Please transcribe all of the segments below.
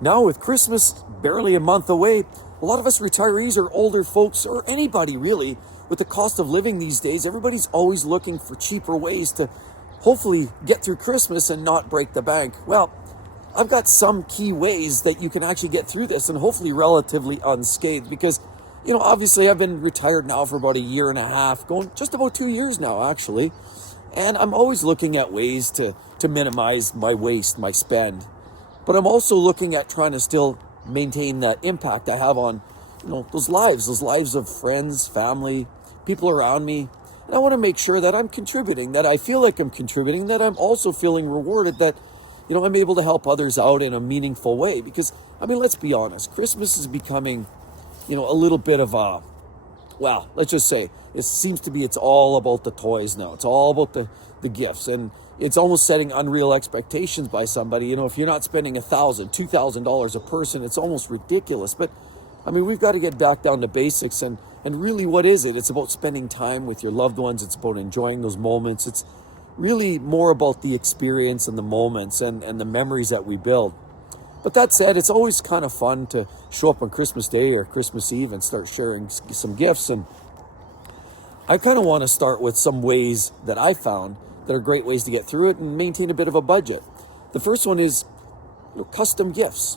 Now with Christmas barely a month away, a lot of us retirees or older folks, or anybody really, with the cost of living these days, everybody's always looking for cheaper ways to hopefully get through Christmas and not break the bank. Well, I've got some key ways that you can actually get through this and hopefully relatively unscathed because, obviously I've been retired now for about a year and a half, going just about 2 years now actually. And I'm always looking at ways to minimize my waste, my spend. But I'm also looking at trying to still maintain that impact I have on, those lives of friends, family, people around me. And I want to make sure that I'm contributing, that I feel like I'm contributing, that I'm also feeling rewarded, that, I'm able to help others out in a meaningful way. Because, let's be honest, Christmas is becoming, a little bit of a, well, let's just say, it's all about the toys now. It's all about the gifts. And it's almost setting unreal expectations by somebody. If you're not spending $1,000, $2,000 a person, it's almost ridiculous. But, we've got to get back down to basics. And really, what is it? It's about spending time with your loved ones. It's about enjoying those moments. It's really more about the experience and the moments and the memories that we build. But that said, it's always kind of fun to show up on Christmas Day or Christmas Eve and start sharing some gifts. And I kind of want to start with some ways that I found that are great ways to get through it and maintain a bit of a budget. The first one is custom gifts.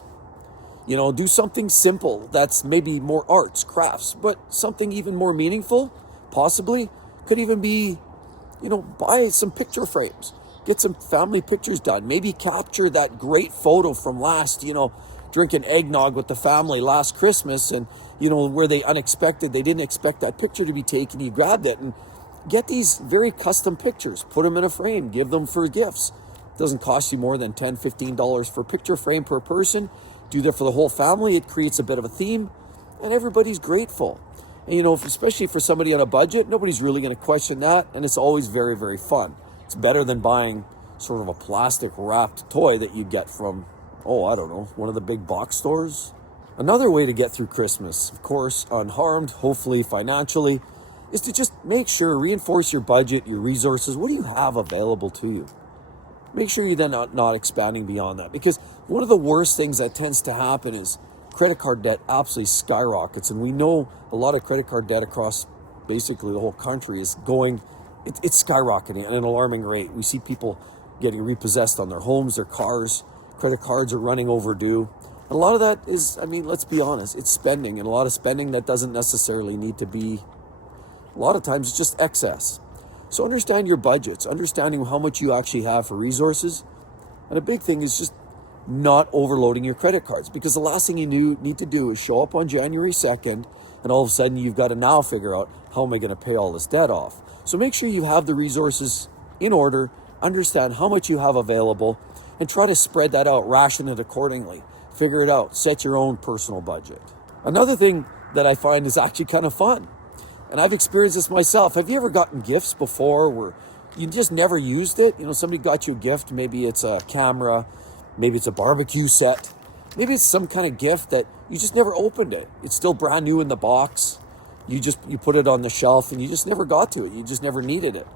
Do something simple that's maybe more arts, crafts, but something even more meaningful, possibly, could even be, buy some picture frames. Get some family pictures done. Maybe capture that great photo from last, drinking eggnog with the family last Christmas and, where they didn't expect that picture to be taken. You grabbed it and get these very custom pictures, put them in a frame, give them for gifts. It doesn't cost you more than $10, $15 for a picture frame per person. Do that for the whole family. It creates a bit of a theme and everybody's grateful. And, especially for somebody on a budget, nobody's really going to question that. And it's always very, very fun. It's better than buying sort of a plastic wrapped toy that you get from, one of the big box stores. Another way to get through Christmas, of course, unharmed, hopefully financially, is to just make sure, reinforce your budget, your resources. What do you have available to you? Make sure you're then not expanding beyond that. Because one of the worst things that tends to happen is credit card debt absolutely skyrockets. And we know a lot of credit card debt across basically the whole country is it's skyrocketing at an alarming rate. We see people getting repossessed on their homes, their cars. Credit cards are running overdue. And a lot of that is, let's be honest, it's spending. And a lot of spending that doesn't necessarily need to be, a lot of times it's just excess. So understand your budgets, understanding how much you actually have for resources. And a big thing is just not overloading your credit cards, because the last thing you need to do is show up on January 2nd and all of a sudden you've got to now figure out, how am I going to pay all this debt off? So make sure you have the resources in order, understand how much you have available, and try to spread that out, ration it accordingly. Figure it out, set your own personal budget. Another thing that I find is actually kind of fun, and I've experienced this myself. Have you ever gotten gifts before where you just never used it? Somebody got you a gift, maybe it's a camera, maybe it's a barbecue set, maybe it's some kind of gift that you just never opened it. It's still brand new in the box. You put it on the shelf and you just never got to it. You just never needed it.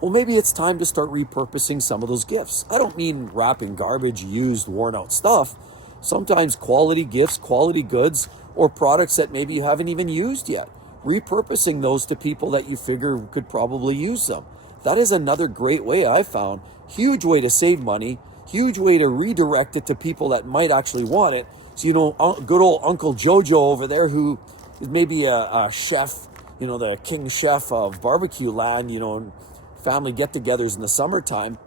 Well, maybe it's time to start repurposing some of those gifts. I don't mean wrapping garbage, used, worn out stuff. Sometimes quality gifts, quality goods, or products that maybe you haven't even used yet. Repurposing those to people that you figure could probably use them. That is another great way I've found. Huge way to save money. Huge way to redirect it to people that might actually want it. So, good old Uncle Jojo over there, who is maybe a chef, the king chef of barbecue land, and family get-togethers in the summertime.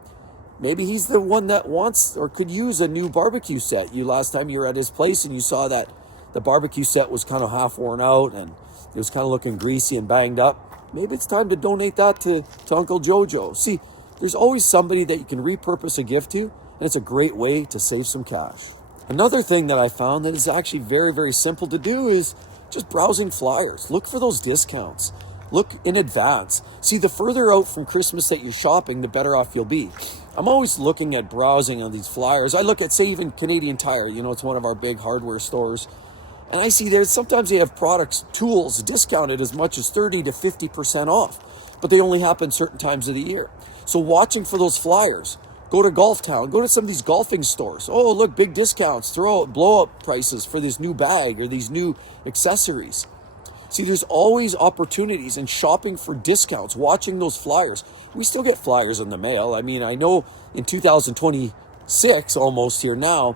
Maybe he's the one that wants or could use a new barbecue set. Last time you were at his place and you saw that the barbecue set was kind of half worn out and it was kind of looking greasy and banged up. Maybe it's time to donate that to Uncle Jojo. See, there's always somebody that you can repurpose a gift to, and it's a great way to save some cash. Another thing that I found that is actually very, very simple to do is just browsing flyers. Look for those discounts. Look in advance. See, the further out from Christmas that you're shopping, the better off you'll be. I'm always looking at browsing on these flyers. I look at, say, even Canadian Tire. It's one of our big hardware stores. And I see sometimes they have products, tools, discounted as much as 30 to 50% off. But they only happen certain times of the year. So watching for those flyers. Go to Golf Town. Go to some of these golfing stores. Oh, look, big discounts. Throw out blow-up prices for this new bag or these new accessories. See, there's always opportunities in shopping for discounts, watching those flyers. We still get flyers in the mail. I mean, I know in 2026, almost here now,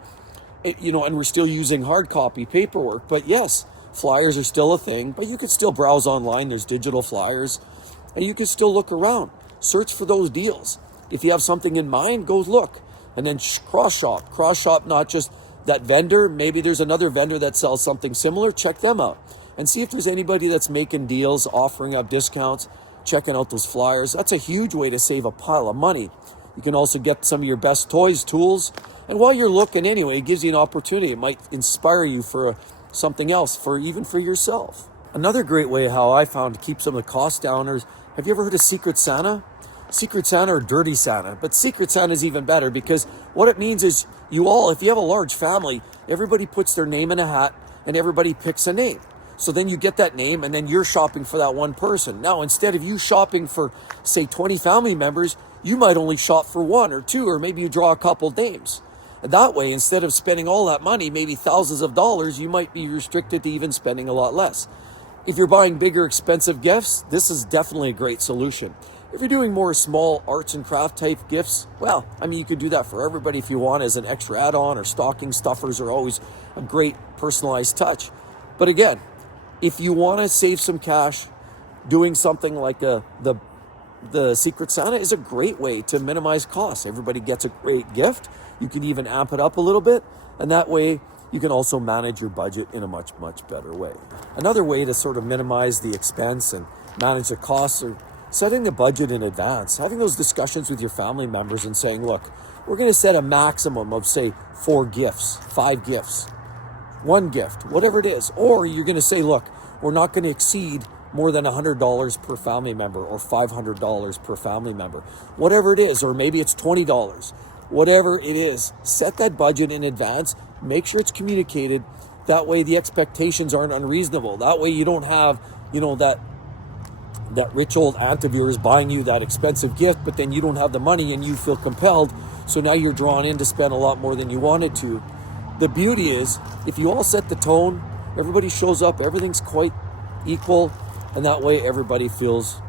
and we're still using hard copy paperwork. But yes, flyers are still a thing, but you can still browse online. There's digital flyers, and you can still look around. Search for those deals. If you have something in mind, go look. And then cross-shop. Cross-shop not just that vendor. Maybe there's another vendor that sells something similar. Check them out. And see if there's anybody that's making deals, offering up discounts, checking out those flyers. That's a huge way to save a pile of money. You can also get some of your best toys, tools. And while you're looking anyway, it gives you an opportunity. It might inspire you for something else, even for yourself. Another great way how I found to keep some of the costs down is, have you ever heard of Secret Santa? Secret Santa or Dirty Santa, but Secret Santa is even better because what it means is if you have a large family, everybody puts their name in a hat and everybody picks a name. So then you get that name and then you're shopping for that one person. Now, instead of you shopping for, say, 20 family members, you might only shop for one or two, or maybe you draw a couple names. And that way, instead of spending all that money, maybe thousands of dollars, you might be restricted to even spending a lot less. If you're buying bigger, expensive gifts, this is definitely a great solution. If you're doing more small arts and craft type gifts, well, I mean, you could do that for everybody if you want as an extra add-on, or stocking stuffers are always a great personalized touch. But again, if you want to save some cash, doing something like the Secret Santa is a great way to minimize costs. Everybody gets a great gift. You can even amp it up a little bit, and that way you can also manage your budget in a much, much better way. Another way to sort of minimize the expense and manage the costs are setting the budget in advance, having those discussions with your family members and saying, look, we're going to set a maximum of, say, 4 gifts, 5 gifts, 1 gift, whatever it is. Or you're going to say, look, we're not going to exceed more than $100 per family member or $500 per family member, whatever it is, or maybe it's $20, whatever it is. Set that budget in advance. Make sure it's communicated. That way the expectations aren't unreasonable. That way you don't have, that rich old aunt of yours buying you that expensive gift, but then you don't have the money and you feel compelled. So now you're drawn in to spend a lot more than you wanted to. The beauty is, if you all set the tone, everybody shows up, everything's quite equal, and that way everybody feels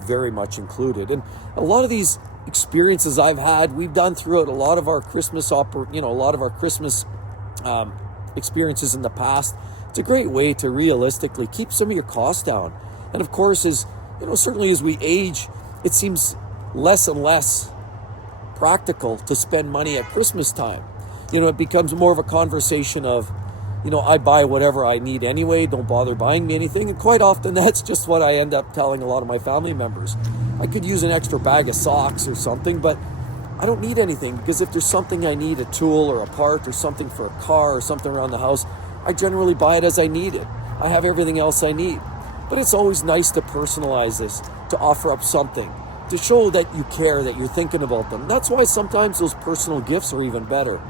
very much included. And a lot of these experiences I've had, we've done throughout a lot of our Christmas, experiences in the past. It's a great way to realistically keep some of your costs down. And of course, certainly as we age, it seems less and less practical to spend money at Christmas time. It becomes more of a conversation of, I buy whatever I need anyway, don't bother buying me anything. And quite often that's just what I end up telling a lot of my family members. I could use an extra bag of socks or something, but I don't need anything, because if there's something I need, a tool or a part or something for a car or something around the house, I generally buy it as I need it. I have everything else I need. But it's always nice to personalize this, to offer up something, to show that you care, that you're thinking about them. That's why sometimes those personal gifts are even better.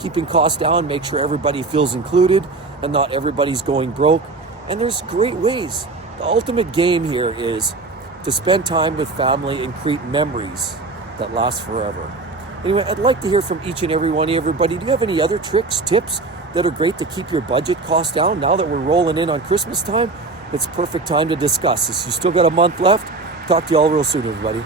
Keeping costs down, make sure everybody feels included and not everybody's going broke. And there's great ways. The ultimate game here is to spend time with family and create memories that last forever. Anyway, I'd like to hear from each and every one of everybody. Do you have any other tricks, tips that are great to keep your budget costs down? Now that we're rolling in on Christmas time, it's perfect time to discuss this. You still got a month left. Talk to you all real soon, everybody.